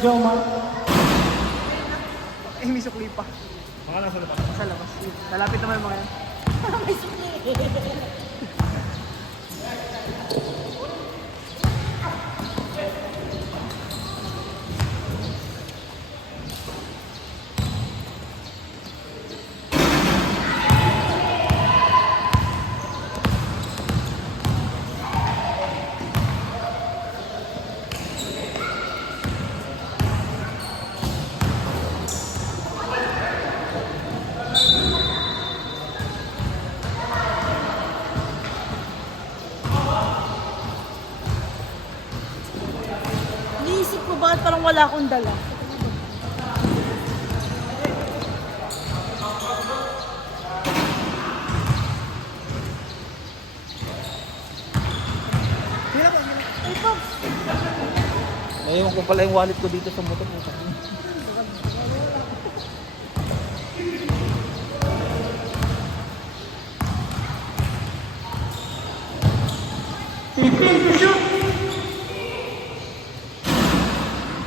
Joma. May sukli pa. Baka nasa labas. Sa labas. Lalapit naman yung mga yan. May sukli. Iniisip ko bakit parang wala akong dala. Ay, Pops! Naiwan ko pala yung wallet ko dito sa motor.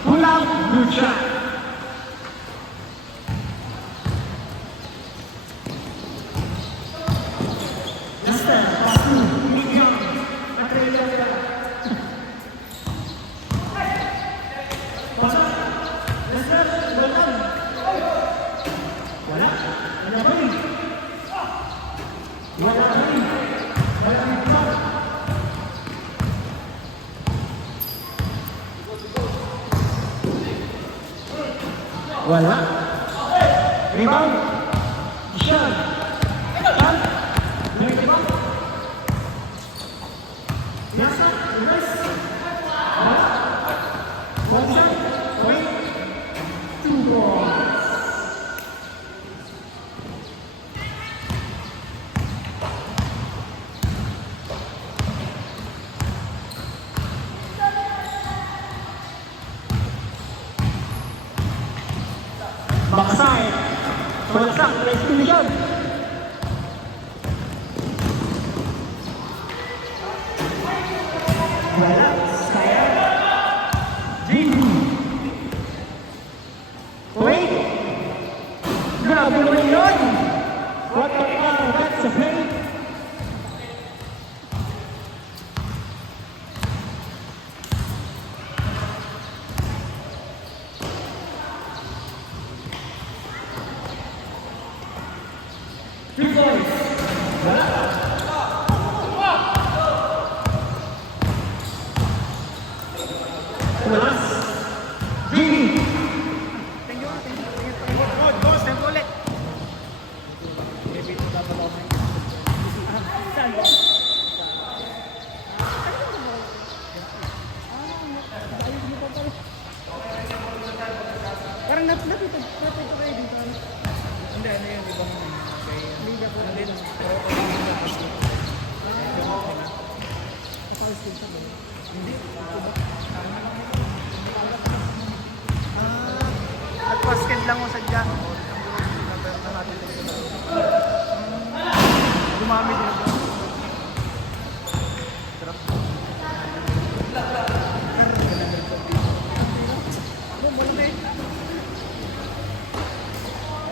Pulang Lucha. Wala. Rebound. Sean. Tan. Rebound. Nasa. Rest. Wala. One shot. Point. 2 balls. Backside. Bagsak. Next position. Wala. Saya. JB. Wait. Grabe naman yun. What the hell? That's a play. Three points. Wala. Tumalas. Jimmy. Thank you. Boss, tempo ulit. Maybe ito dapat ako may... Parang napito kayo dito. Hindi, ano yun, ibang... Liga po. Ano din, pero... Nag-basket lang mo sadya. Gumamit din ako.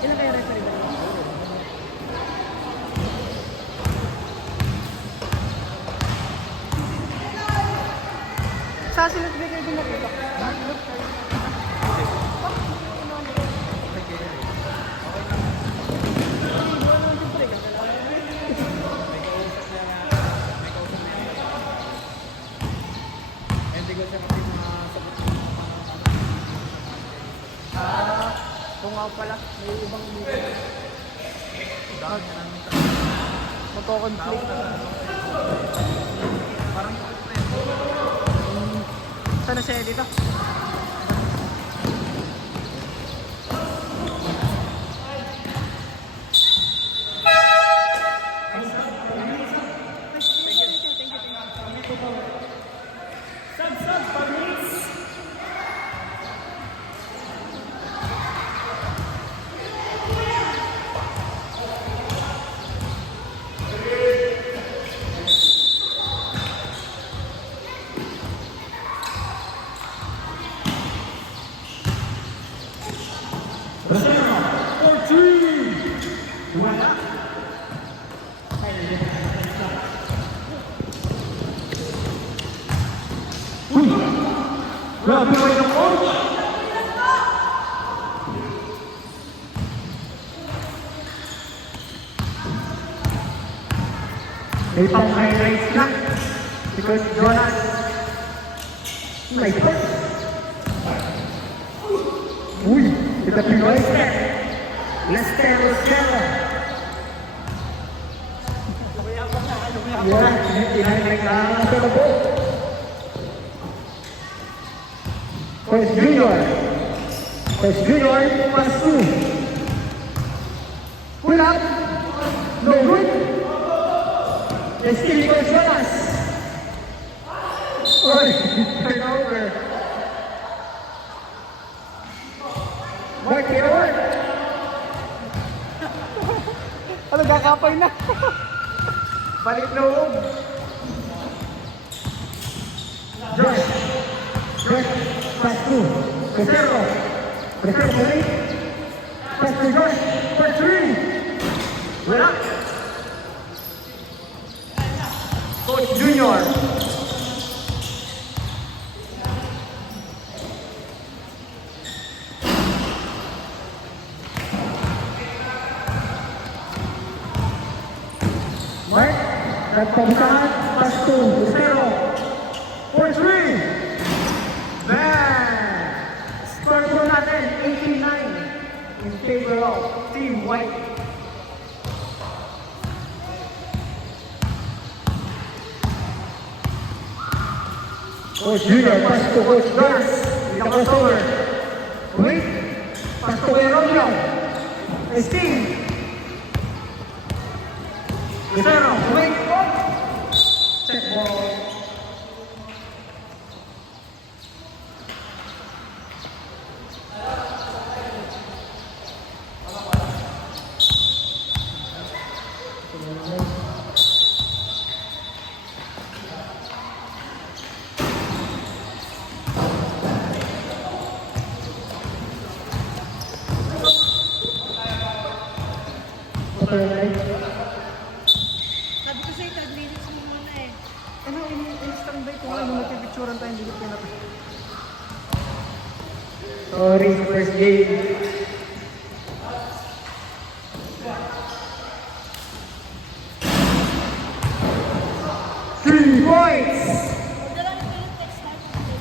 Ilan kayo referee ba? Sa silat ba kayo din nakita? Hindi ko siya kasi masagot. Kung nga pala, may ibang magko-conflict. Parang Saan na siya dito? Bracero, 14. Wala. Uy! Grabe kayo ng coach! May pang-highlights na. Because Jonas, my first. Uy, kita Pinoy step. Lester Rosero. Yeah, hinihighlight na ang talabo. First Junior. First Junior, pass through. Pull up. No good. Let's still go Jonas. Oy, turnover. Mark it on. Ano, kakapay na. Balik loob. Josh. Josh, pass through. Bracero. Bracero, balik. Pass to Josh. For 3. Wala. Coach Junior. Mark, nagpabutaan, pass to Bracero. For 3. Bang! Score po natin, 89 in favor of Team White. Coach Junior, pass to Coach Jonas. With a crossover. Wait, pass to Kuya Romeo. Steve. Bracero, wait. Check ball. Sabi ko sa'yo, 3 minutes mo muna eh. Ano, in-standby ko nga nung nagpipicturean tayo, hindi ko pinatay. Sorry, first game. Three points! Dala ko yung text time kasi.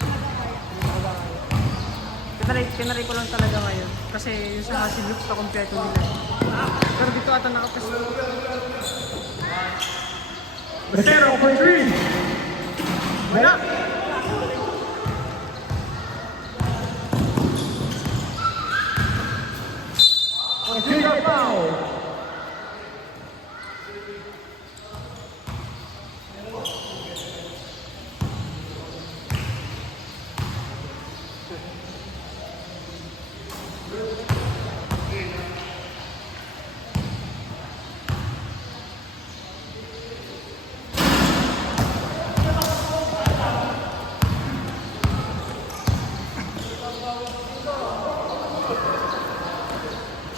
Yung magkakaya. Kinari ko lang talaga ngayon. Kasi yung sa Hasil Loops na kompleto nila. Pero dito ata nakapas. Bracero for 3. Wala. Junior foul.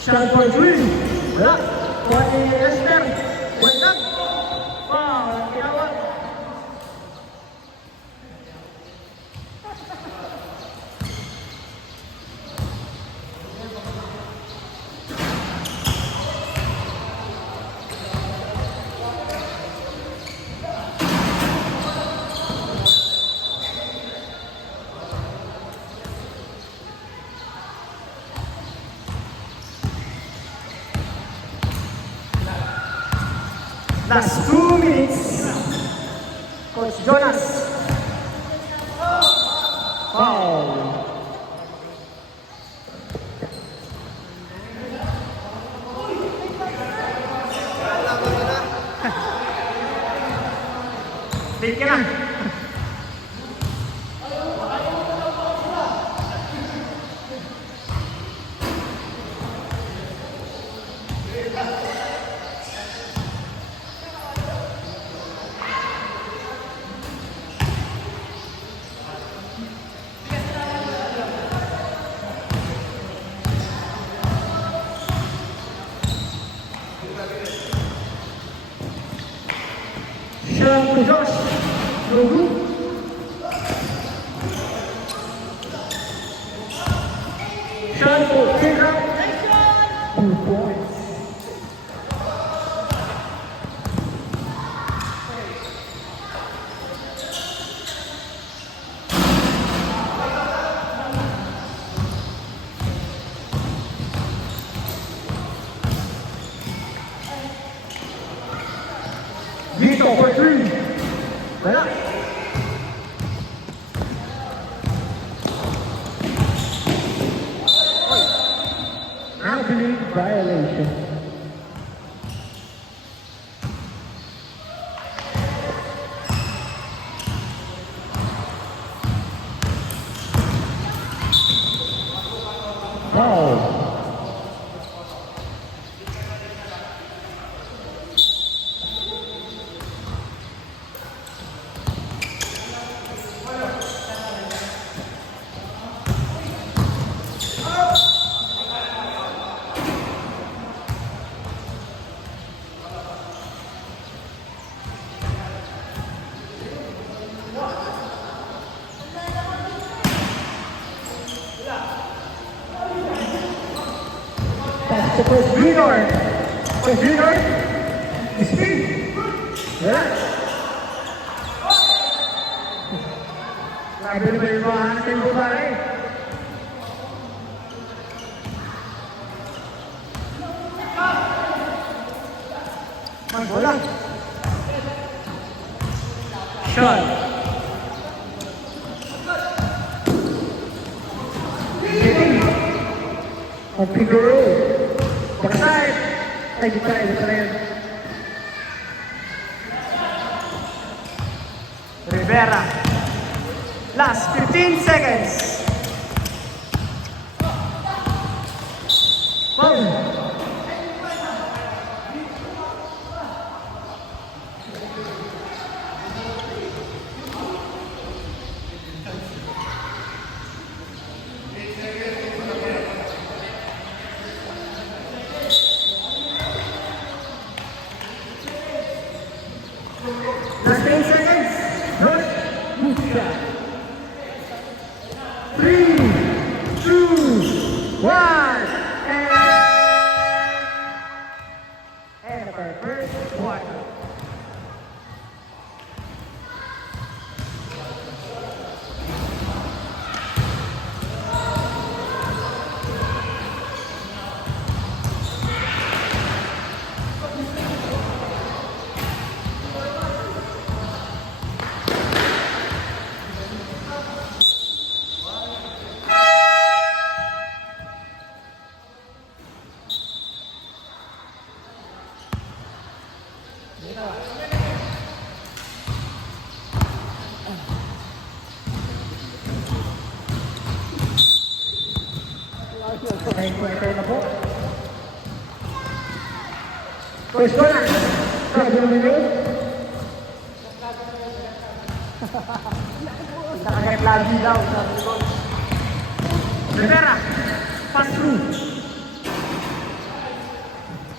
Shot for 3. Wala. For Lester. Wala. Foul. Tinawag. Last 2 minutes. Coach Jonas. Foul. Take ka na. Rebound to Josh. No good. Shot for Jacob. 2 points. Vito for 3. Wala. I believe violation. Foul. Pass to Chris Junior. Chris Junior. Speed. Wala. Grabe naman yung mga natin po pare. Bola. Shot. Hitting. Ang Figaro. Backside. Ay, di pa rin. Rivera. Last 15 seconds. Boom. Last 10 seconds. Good. Good shot. 3, 2, 1. And of our first quarter. Second quarter na po. First corner. 7 minutes. Nakagat lagi daw. Rivera. Pass through.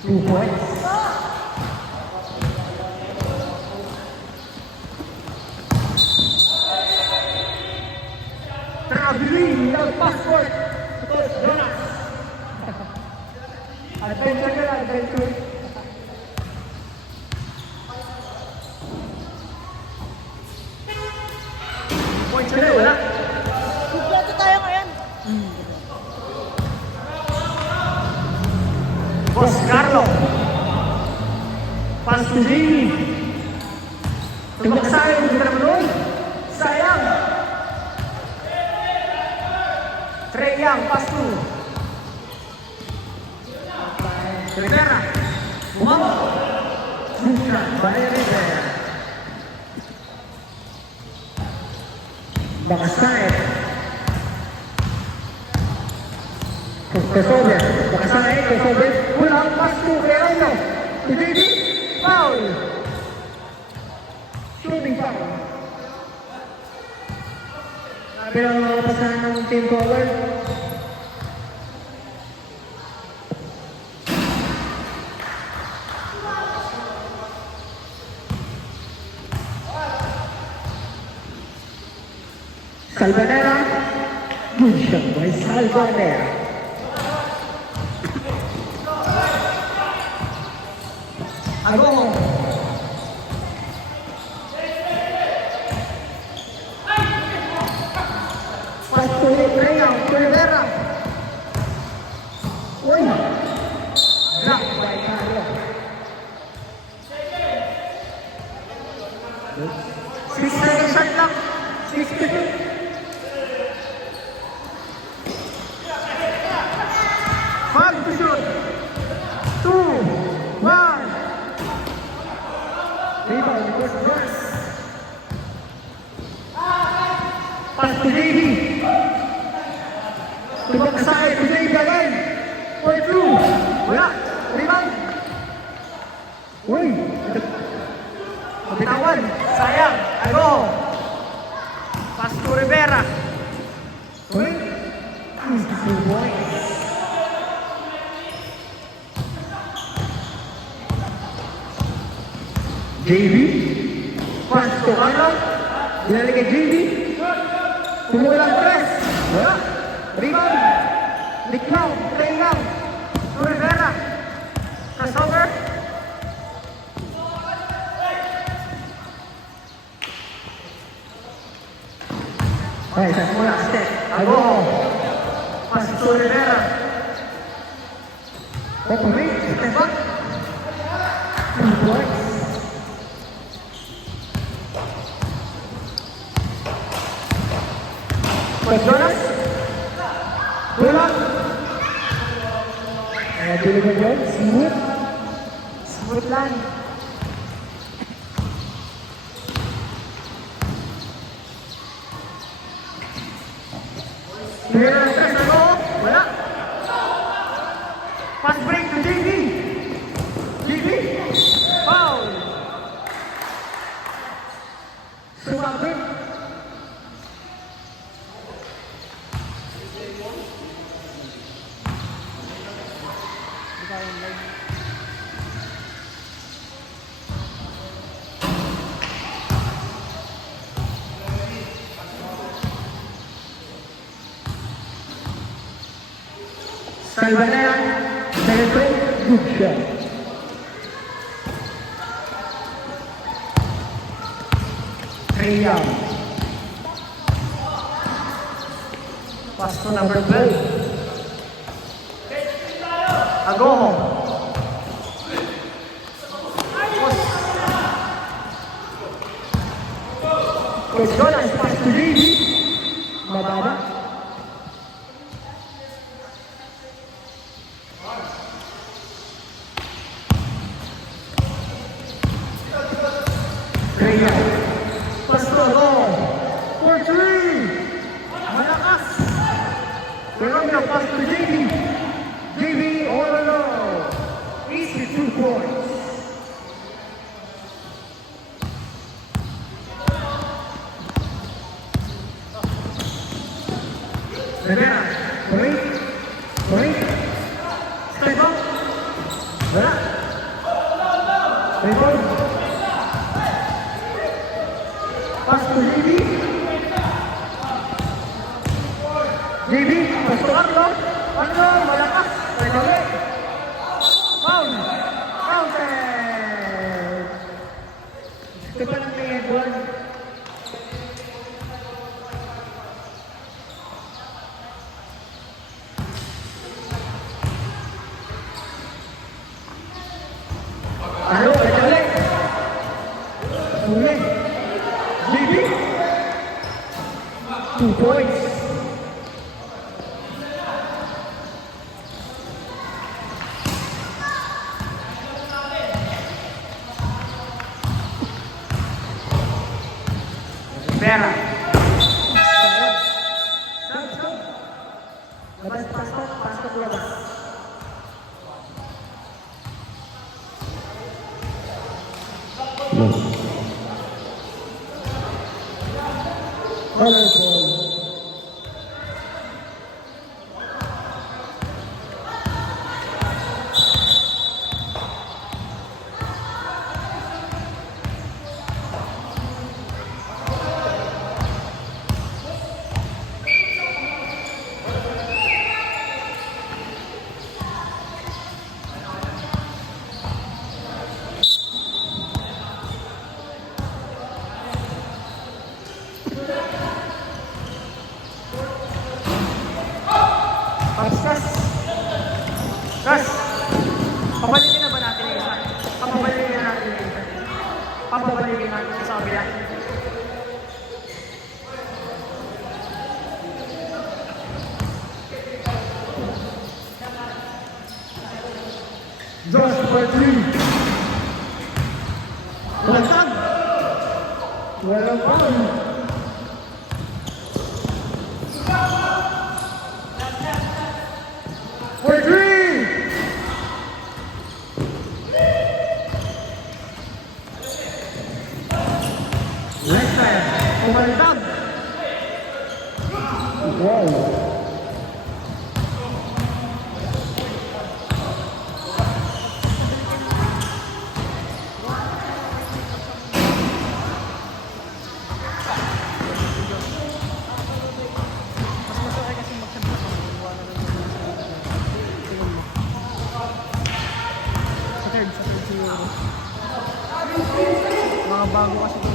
2 points. Nakabili ng passport. Tapos Jonas. Adventure ka lang, adventure. Points na wala. Kompleto tayo ngayon. Boss Carlo. Pass to Jamie. Tumaksayo, hindi ka naman doon. Sayang. Trey Young, pass to Rivera. Bumang. Shot by Rivera. Backside. Kosover. Backside. Kosover. Pulang. Pass to Reano. To JB. Foul. Shooting foul. Pero pasahan ng team forward. Salvanera. Good shot by Salvanera. Agomo. Pass to Reyang, to Rivera. Uy. Block by Carlo. 6-second shot lang. 6-2. Five to shoot. 2, 1. Rebound, first verse. Pass to JB. Tubak sa akin to JB again. For 2. Wala. Rebound. Uy. Bitawan. Sayang. Ano? Pass to Rivera. Uy. Easy boys. JB. Pass to Arnold. Dinalik kay JB. Tumulang press. Wala. Rebound. Nick now. Play now. To Rivera. Crossover. Ay, sa mula. Step. Ago. Pass to Rivera. Operate. Step back. 2 points. Jonas. Tulak. Tulog mo yun. Smooth. Smooth lang. Pero stress na loob. Wala. Pass break to JB. JB. Foul. Sumabit. Salvanera, Celeste, good shot. Reyang. Pass to number 12. Agomo. Coach Jonas, pass to JB. Mababa. Reyang. Pass to Agomo. For 3. Malakas. Pero pass to JB. JB all alone. Easy 2 points. Rivera, break, step up, wala, rebound, pass to JB, pass to Arnold, malakas, ulit, foul, counted, ito pa lang may Edward. Ano, ulit. Ulit. JB. 2 points. Vera. Labas, pasok, labas. Color ball. pass. Gus, pabalikin na ba natin yung isa? Papabalikin na natin yung isa. Papabalikin natin sa kabila. Josh for 3. Walang walang foul. For 3. Lester, umaltag. Wow. Mas masakay kasi magsimba sa iwanan ng tingin mo. Sa third siguro. Mga bago kasi ito.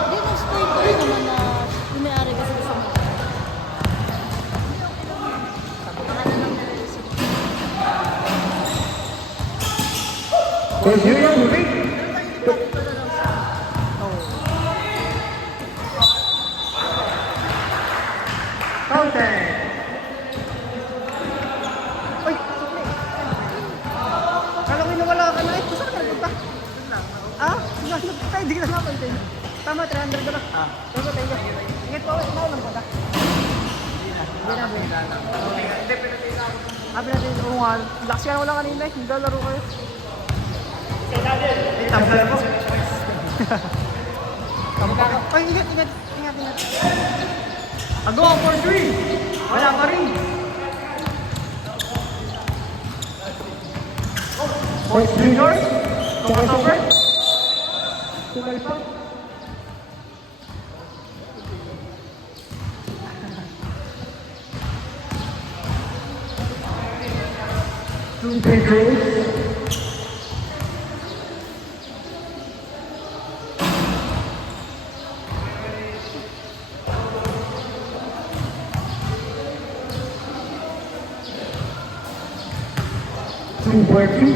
Hindi, na-spoil ko rin naman na may-ari kasi sa mga. There's Julian moving. Counter. Ay! Kala ko nawala ka na. Saan ka nagpunta? Ah? Ay, hindi ka na napansin. Tama, 300 ka na. Tama, tayo. Ingat po, ikaw lang pala. Hindi na, hindi na. Sabi natin, oo nga, lakas ka na wala kanina eh. Naglalaro kayo. Tabla mo. Ay, ingat, ingat. Ingat, ingat. Ago for 3. Wala pa rin. First junior. Tumatopper. Tumalpak. Two Pedros. Two Bertie.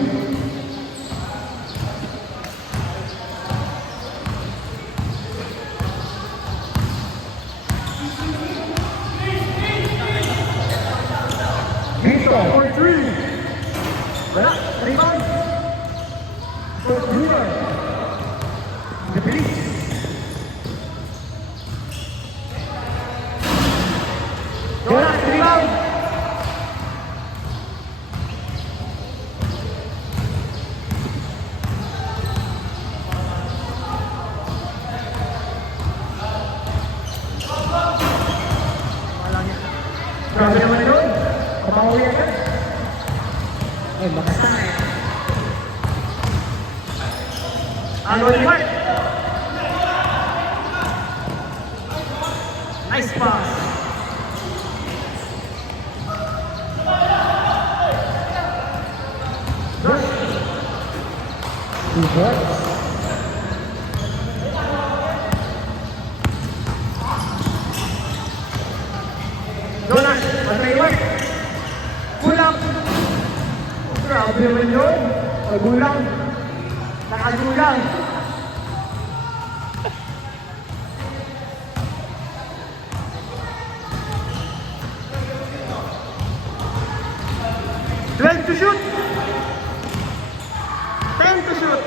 Vito for 3. Wala, rebound. For Junior. The police. Jonas, rebound. Grabe naman yun. Kapawi agad. Ay, lakas na eh. Alon Mark. Nice pass. Josh. Two shots. Jonas, patay Mark. Kulang. Grabe naman yun. Nagulang. Nakagulang. Twelve to shoot. 10 to shoot.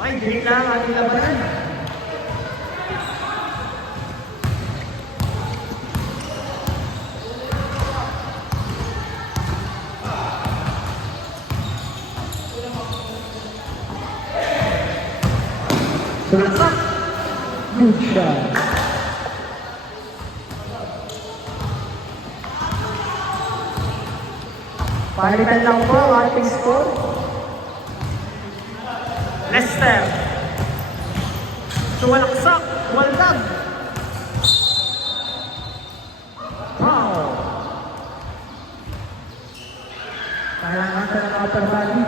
Ay, hindi na ang ating labanan. Sulasak. Good shot. Palitan lang po ang ating score. Lester. Sumalaksak. Waldag. Wow. Kailangan ka ng upper body.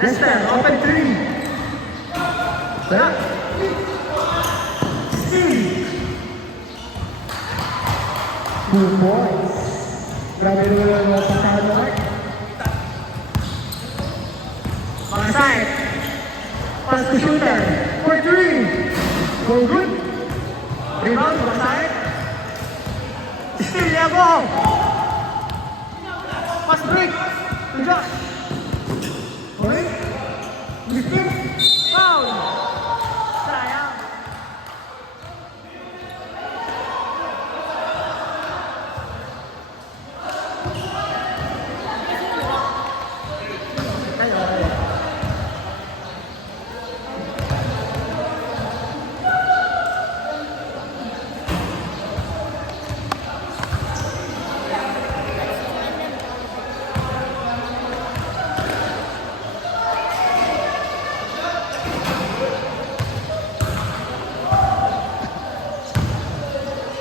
Lester, open 3. Set. Steve. 2 points. Grabe naman ang pasahan mo, Mark. Mga side. Pass to shooter. For 3. Go good. Rebound, mga side. Still, Yago. Pass break. To Josh. Okay. Lifted. Foul. Sayang.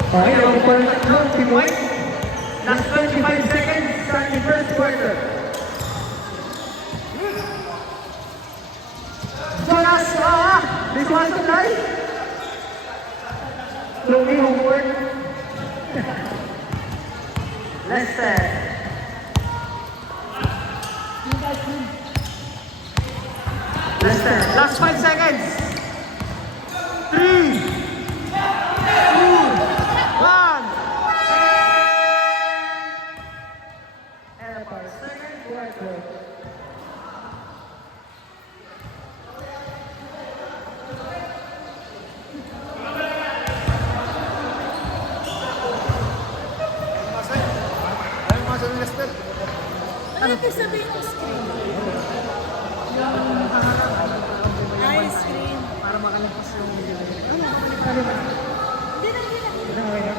Okay, long team white. Last 25 seconds, starting first quarter. Jonas, this one to try. Slowly homework. Lester. Lester, last 5 seconds. 3, 1. And for second quarter. Ayaw mga sa Lester. Ano ibig sabihin ng screen? Ay, screen. Para makalabas yung video. Hindi na, hindi na.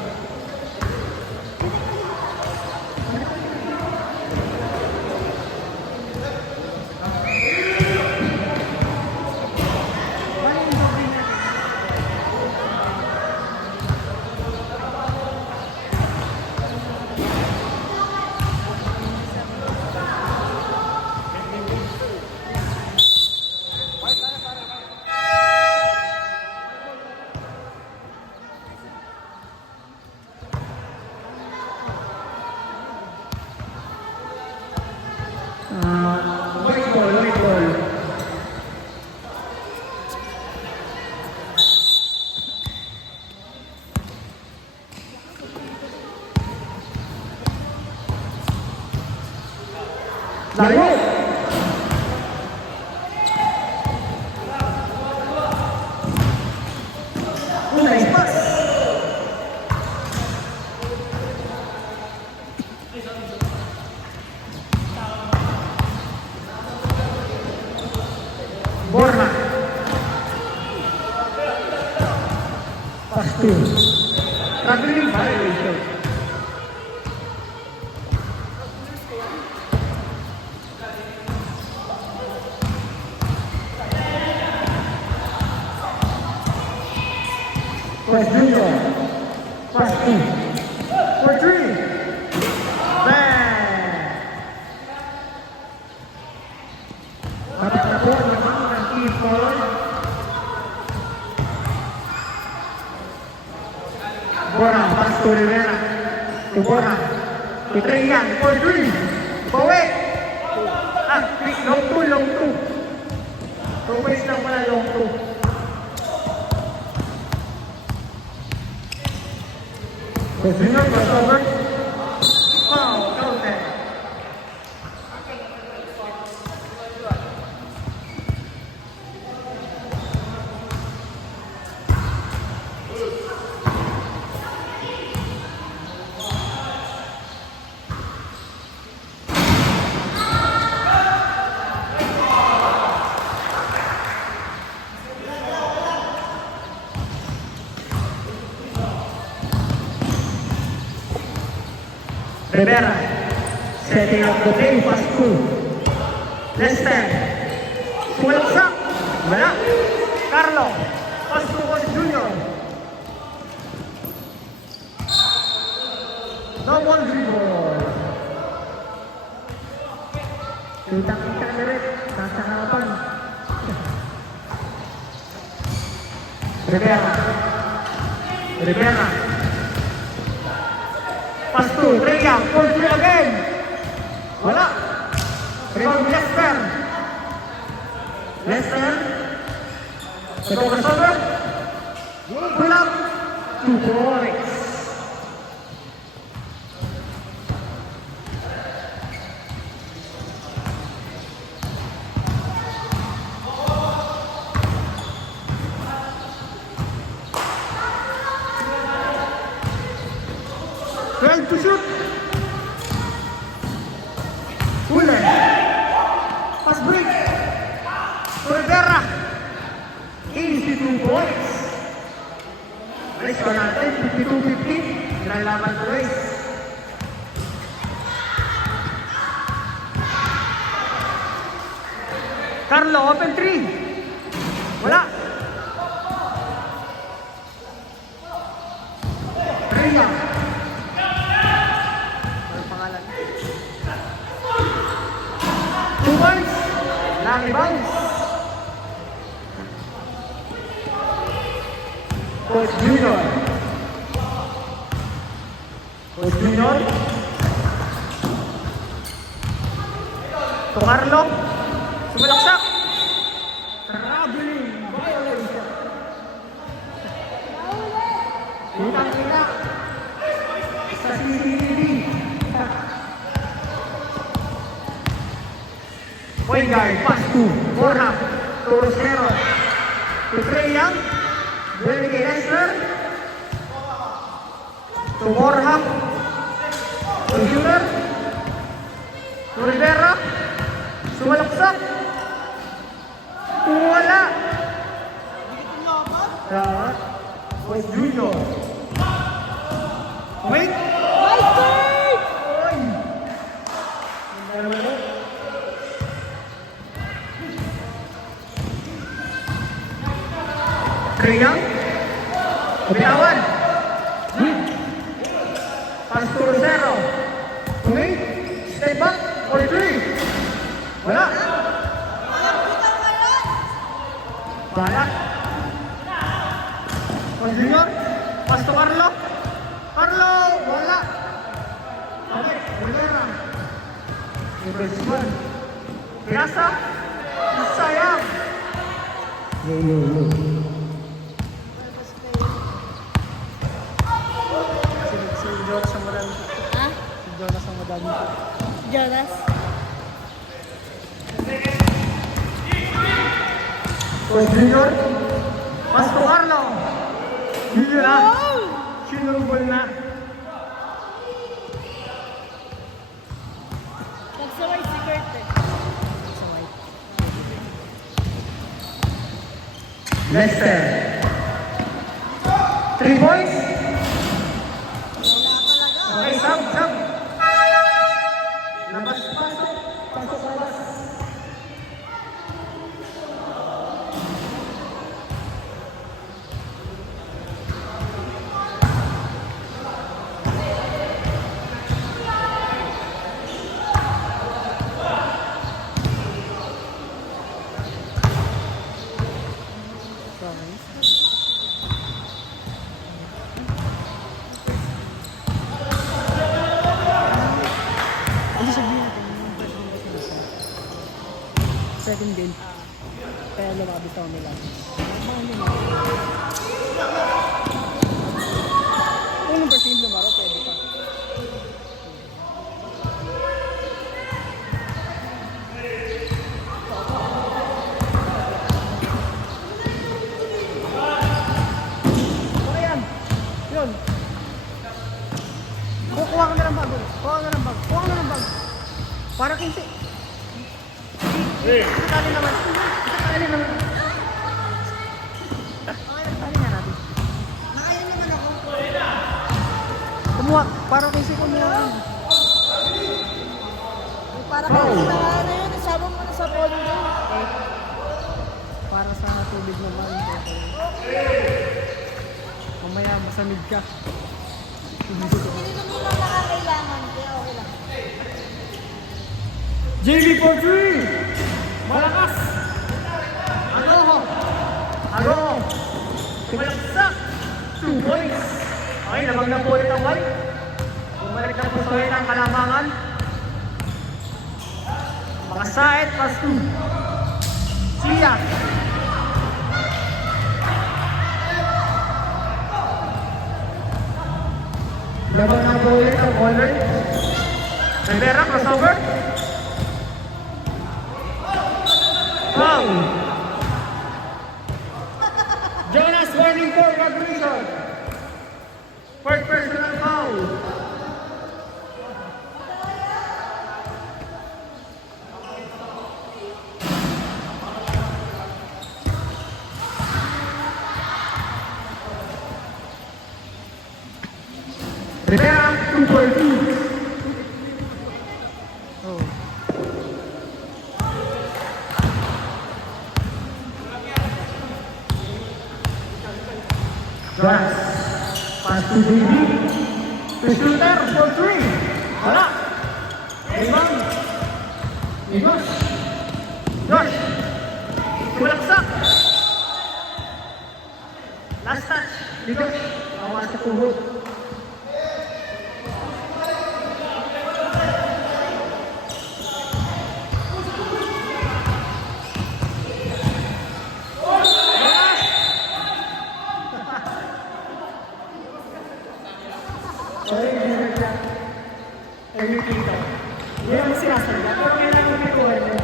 White ball. Layo! Nice pass! Borja. Pass to. Traveling violation. Pass Junior. Pass 2. For 3. Bang! Dapat na po naman ng team forward. Borja, pass to Rivera. To Borja. To Trian. For 3. Bawi! Long 2. 2 ways lang pala long 2. Junior, pass over. Foul, counter. Rivera, setting up the play, pass through. Lester, pull-up shot, wala. Carlo, pass through was Junior. Double dribble. Kitang-kita na rin, nasa harapan. Rivera. Rivera. Pass to Trey Young. 4-3 again. Wala. Rebound Lester. Lester. Ito crossover. Pull up. 2 points. Trying to shoot. Fuller. Pass break. Rivera. Easy 2 points. Race ko natin. 52-50. Nalaman ko race. Carlo, open 3. Wala. Rhea. Ano pangalan? 2 points. Larry Bounce. Coach Junior. Coach Junior. To Carlo. Sumalaksak. Traveling violation. Kitang-kita sa CCTV. Point guard, pass to Borja. To Rosero. To Trey Young. Balik kay Lester. To Borja. To Junior. To Rivera. Sumalaksak. Wala. Was Junior. Wait. Oy. Trey Young. Bitawan. Pass to Rosero. Wait. Step back. For 3. Wala. Balat. Pas Junior. Pas to Carlo. Carlo. Wala. Okay. Rivera. Rivera. Piasa. Sayang. Yo. Si Jonas ang madami. Ha? Si Jonas ang madami. Jonas? Pues Junior, pas to Carlo. Junior na. Sinurubol na. Nagsaway si Kurt eh. Lester. 3 points. Okay, sub. Labas-pasok. Pasok-labas. Second game. Kaya lumabitaw nila. Kung number 10 lumaro, pwede pa. Okay yan. Yun. Kukuha ka na ng bag. Kuha ka na ng bag. Para 15. Sakali naman. Okay, nagtali nga natin. Nakaya naman ako. Kumuha. Para kasi kumuha. Para kasi na ano yun, isama mo na sa pondo. Para sa tubig naman. Mamaya masamid ka. Hindi naman lang nakakailangan, kaya okay lang. JV for 3. Malakas. Ano? Tumalaksak. 2 points. Okay, labag na po ulit ang white. Bumalik na po sa white ang kalamangan. Makasait, pass 2. Sia. Laban na po ulit ang color. Rivera, crossover. Foul. Jonas warning for vibration. Fourth personal foul. Rivera, 2 for 2. Jonas, pass to JB. To shooter for 3. Wala. Rebound. Igos. Josh. Tumalaksak. Last touch. Igos. Awas sa tuhod. Sorry, hindi na siya. Everything daw. Hindi naman sinasalita, pero kailangan may kuwan mo.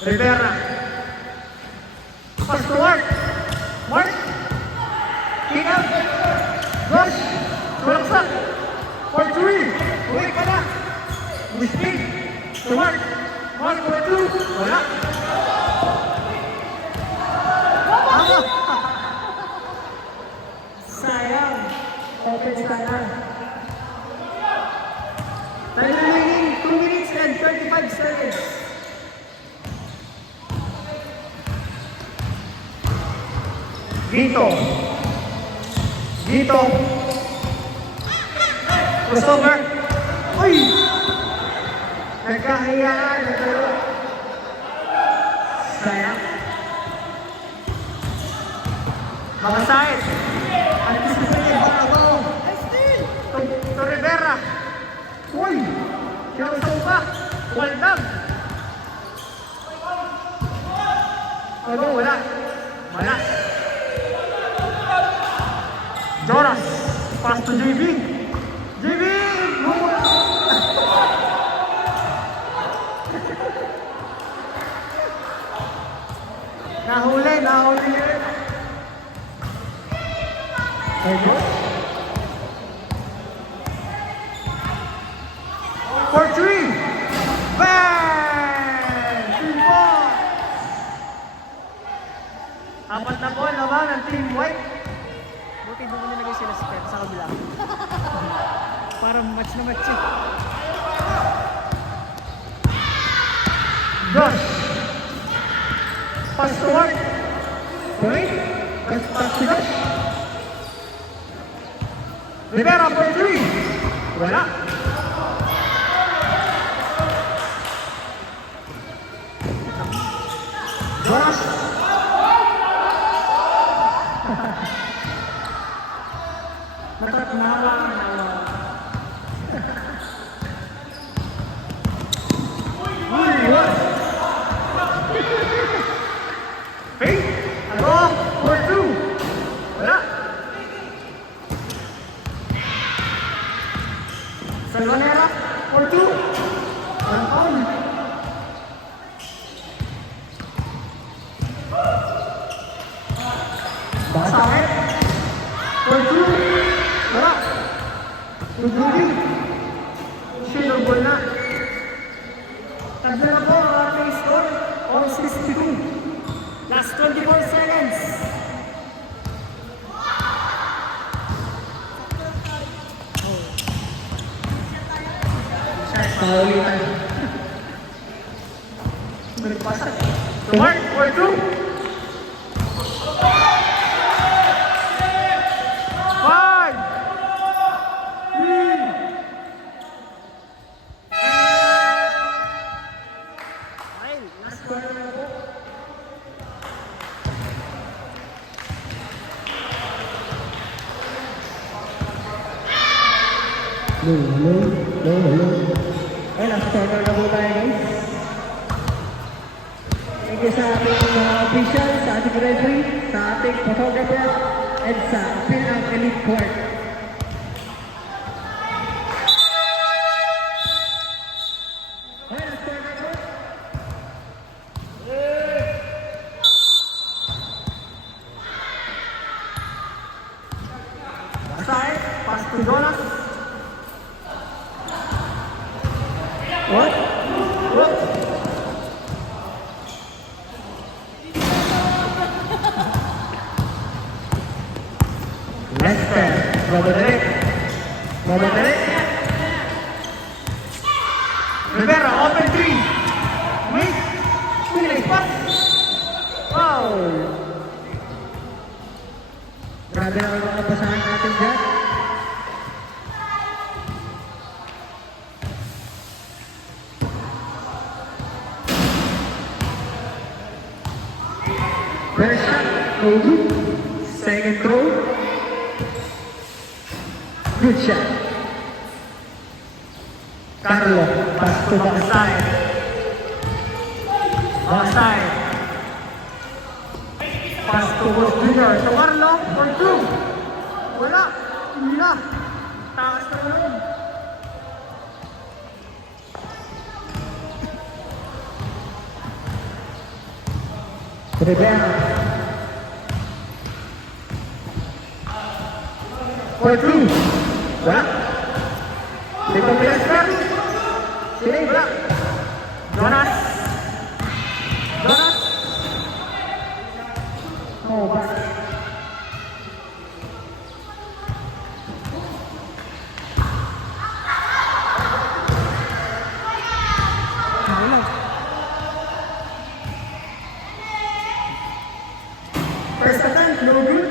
Rivera. Pass to Mark. Mark. Kick out. Josh. Tumalaksak. For 3. Uwi ka na. With speed. To Mark. Mark for 2. Wala. Tama. Sayang. Open sana. Time remaining 2 minutes and 35 seconds. Vito. Vito. Crossover. Uy! Nagkahiyaan. Sayang. Makasait. Anticipated bago. To Rivera. Uy! Siyaw pa. Waldag. Ano? Wala. Wala. Jonas. Pass to JB. JB! Nahuli, nahuli yun. Igos. For 3. Bang! 3 points. Apat na po naman ang Team White. Buti doon ko nilagay sila sa sa kabila. Para match na match eh. Josh. Pass to Mark. Wait. Pass to Josh. Rivera for 3. Wala. Josh. Natatnawa. Hey, ano? For 2. Wala. Salvanera for 2. One on. Bakit? For 2. Wala. To Judy. Silver ball na. Tagda na po ang ating score. All 62. Last 24 seconds. Paulitan. Nagpasa. To Mark for 2. 5. 3. Ay, last quarter na po. Hello. Ayun, last corner na po tayo guys. Thank you sa ating mga official, sa ating referee, sa ating photographer, and sa Pinang Elite Court. Ayun, last corner po. Aside, pass to Jonas. What? Lester, Roderick. Rivera, open three. Wait. Finish pass. Wow. Grabe naman mga basahan natin dyan. First shot, no good. Second throw. Good shot. Carlo, pass to backside. Backside. Pass to Junior. So Carlo, for two. Wala. Hindi na. Takas na naman. Rivera. For two. Wala. Dito Lester. Sini, wala. Jonas. Oh, back. First attempt, no good.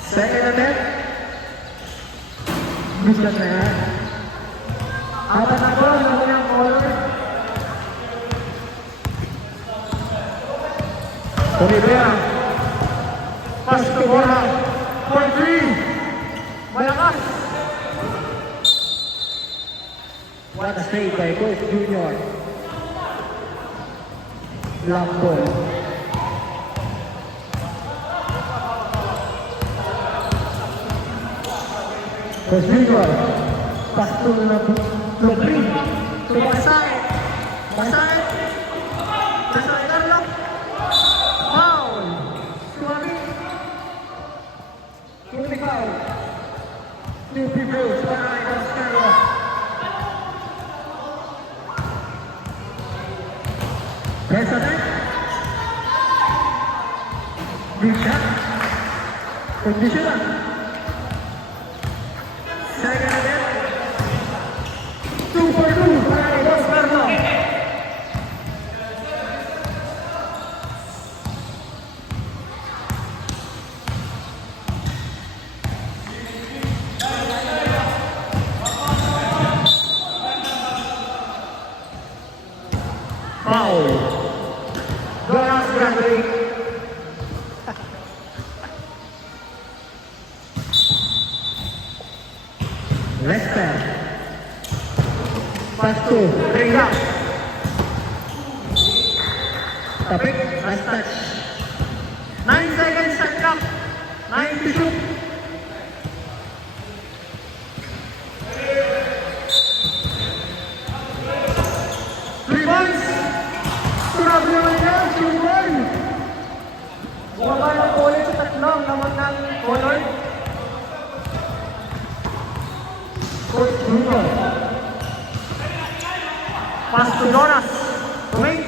Second attempt. Good shot na yan. Apat na goal, no yung color. Olivera. Pass to Bora. For three. Malakas. What a save by Coach Junior. Long ball. Coach Junior. Pass to Loprin. To Basay. Basay. Basay Carlo. Foul. Suami. Suami foul. Two people. Para kay Carlo. First attack. Good shot. Conditional. Second attempt. 2 for 2 para kay Boss Carlo. Foul. Jonas Bradley. Lester. Pass to Ringa. Tapik, last touch. 9 seconds shot clock. 9 to shoot. Three points. Grabe naman yan, Junior. Bumaba ng ulit sa tatlong naman ng color. Coach Junior. Pass to Jonas. Tuming.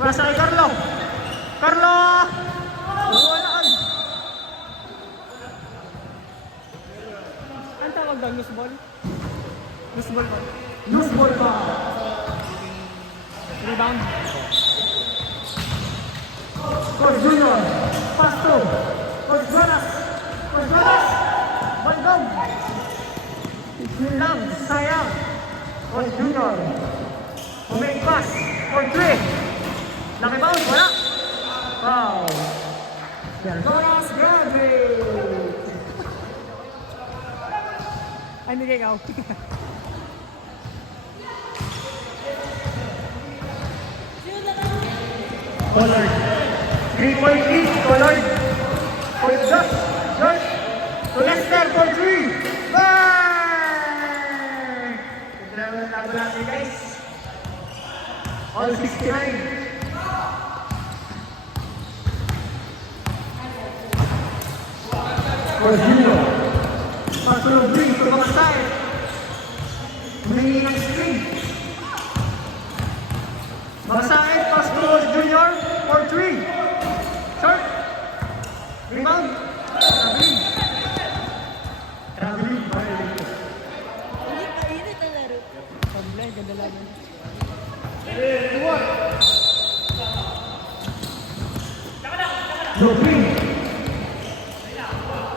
Pass kay Carlo. Carlo! Walaan. Ang tawag ba? Loose ball? Loose ball ba? Loose ball ba? Rebound? Coach Junior. Pass to Coach Jonas. Coach Jonas. Bandong. Yun lang. Sayang. Coach Junior. Uming pass. For 3. Nakibound. Wala. Foul. Jonas graduate! Ay, hindi ikaw. Colored. 3-point lead, colored. For Josh. Josh. To Lester for 3. Bang! Tignan mo na natin guys. All 69. For Julio. Patulog din sa mga side. Humingi ng screen. Masaid, pass to Junior for 3. Short. Rebound. Traveling. Traveling. Violation. Init ang laro. Pag-blend, ganda laban. Lopin.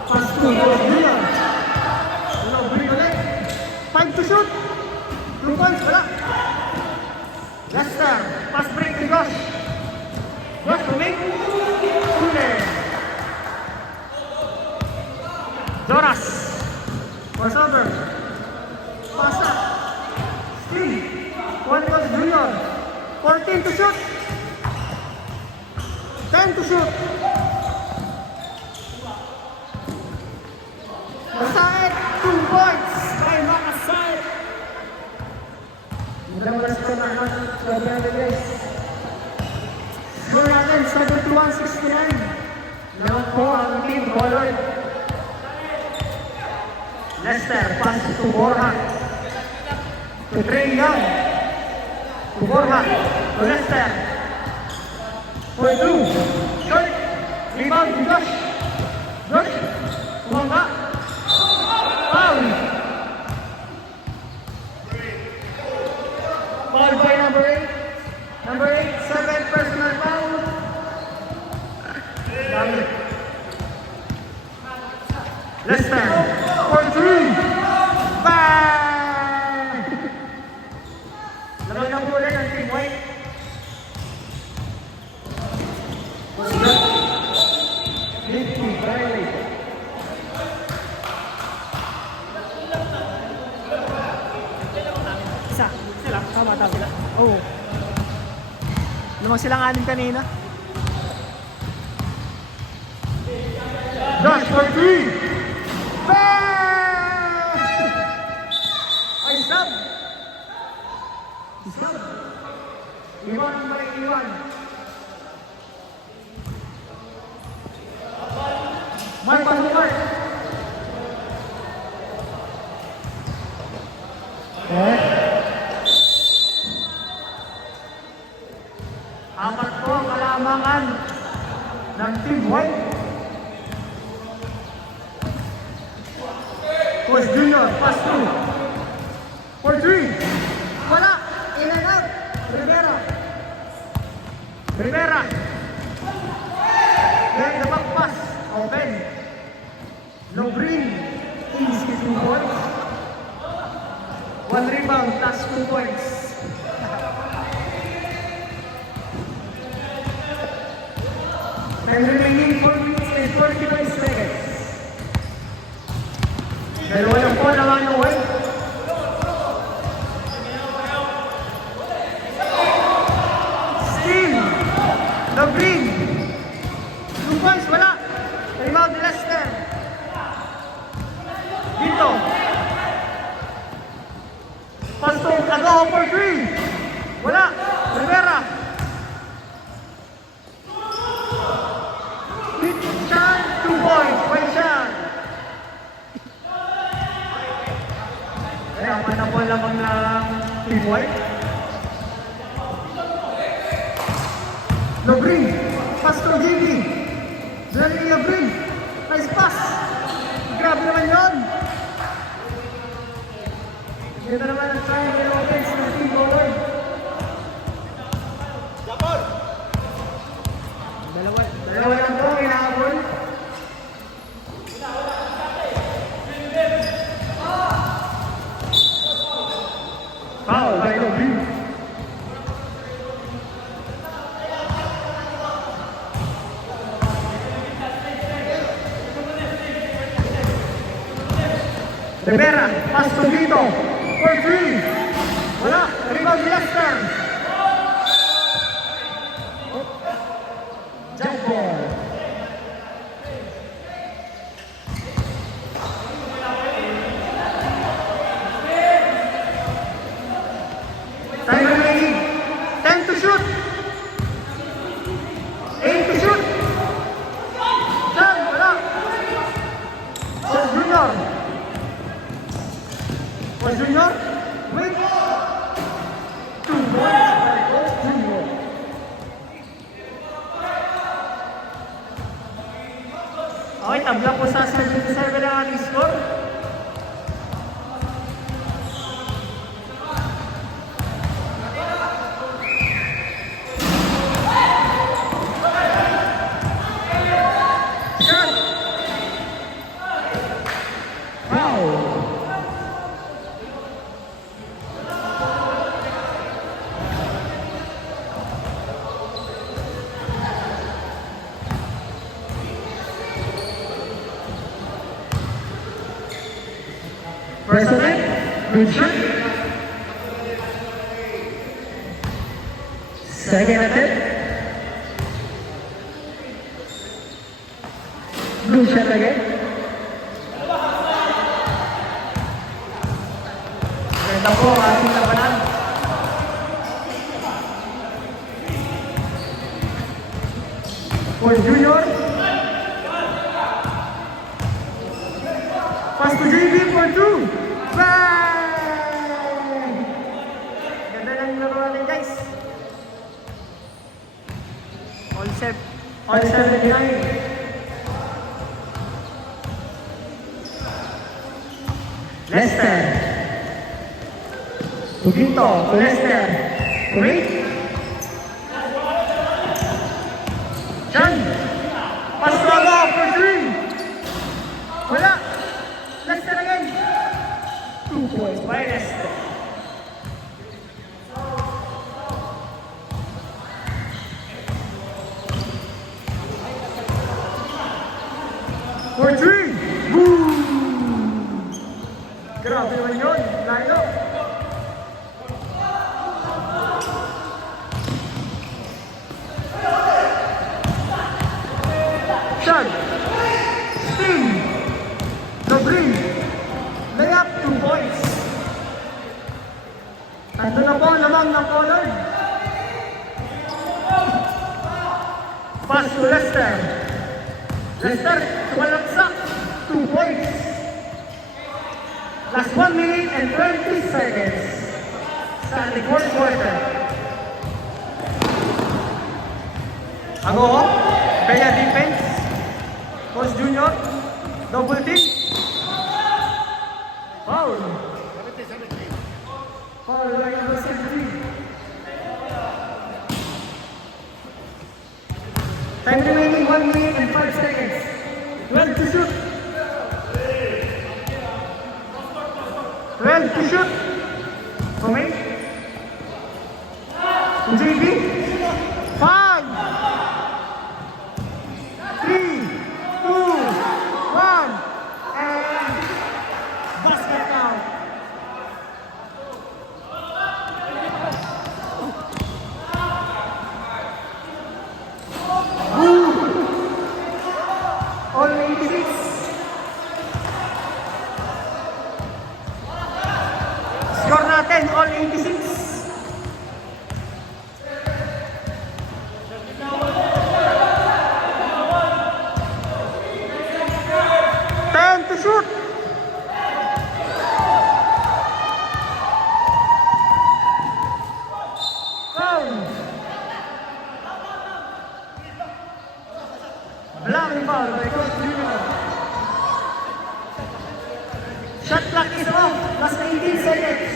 Pass to Junior. Lopin ulit. 5 to shoot. 2 points. Wala. Lester. Pass break to Josh. Josh to make. Sule. Jonas. For Sober. Pass up. Steal. 1 goes Junior. 14 to shoot. 10 to shoot. Masahid. 2 points. By Makasahid. Mudah-mudahan sa naman sa Brother guys. Score natin 71-69. Naman po ang team colored. Lester, pass to Borja. To Trey Young. To Borja. To Lester. For 2. Short. Rebound to Josh. Josh. Tumangga. Foul. Foul by number 8. Number 8, 7 personal foul. Dami. Lester. For 3. Bang! Laban ng huli ng Team White. Lifty, violate. Isa. Sila. Tama, tama. Oo. Lumang silang anim kanina. Josh for 3. Bang! Ay, sub. Sub. Iwan ang balik iwan. Mark on the mark. Apat po ang kalamangan ng Team White. Coach Junior, pass through. For 3. Wala. In and out. Rivera. Rivera. Then the back pass. Open. No green. Easy 2 points. 1 rebound plus 2 points. And remaining 4 minutes and 45 seconds. Dalawa lang po naman ng White. Steal. The green. 2 points, wala. Rebound ni Lester. Dito. Pasto, agaw for 3. Wala. Rivera. Hit shot, 2 points. White shot. Kaya manapon lamang ng Team White. No green. Pass to JB. Jeremy Green. Nice pass. Grabe naman yun. Ito naman ang triangle offense ng Team Colored. Dalawa lang po, inaabol. Foul by Lobby. Rivera, pass to Vito. For 3. Wala. Rebound Lester. Jump ball. Time remaining. 10 to shoot. 8 to shoot. Done. Wala. For Junior. For Junior. Wait. 2 points for Junior. Okay, tabla po sa 77 ang ating score. Shot! Foul! First attempt, good shot. Second attempt, good shot again. Ganda po ang ating labanan. For Junior. Pass to JB for 2. Bang! Ganda ng laro natin, guys. All set. All 79. Lester. To Vito. To Lester. To Rick. John. Pass to Aga for 3. Wala. Lester again. 2 points by Lester. For 3. Boom! Grabe naman yun. Layo. Shot. Sting. Dobrin. Layup, 2 points. Ando na po lamang ng color. Pass to Lester. Lester, walaksak, 2 points. Last 1 minute and 20 seconds. Sa ating fourth quarter. Ako, kaya defense. Coach Junior, double team. Foul. Foul by number 17. Time remaining 1 minute and 5 seconds. 12 to shoot. 12 to shoot. Okay. JB. 5. 3, 2, 1. And basket count. All 86. Score natin, all 86. Time to shoot. Foul. Malaming foul by Coach Junior. Shot clock is off. Last 18 seconds.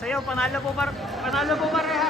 Sa'yo, panalo po pareha.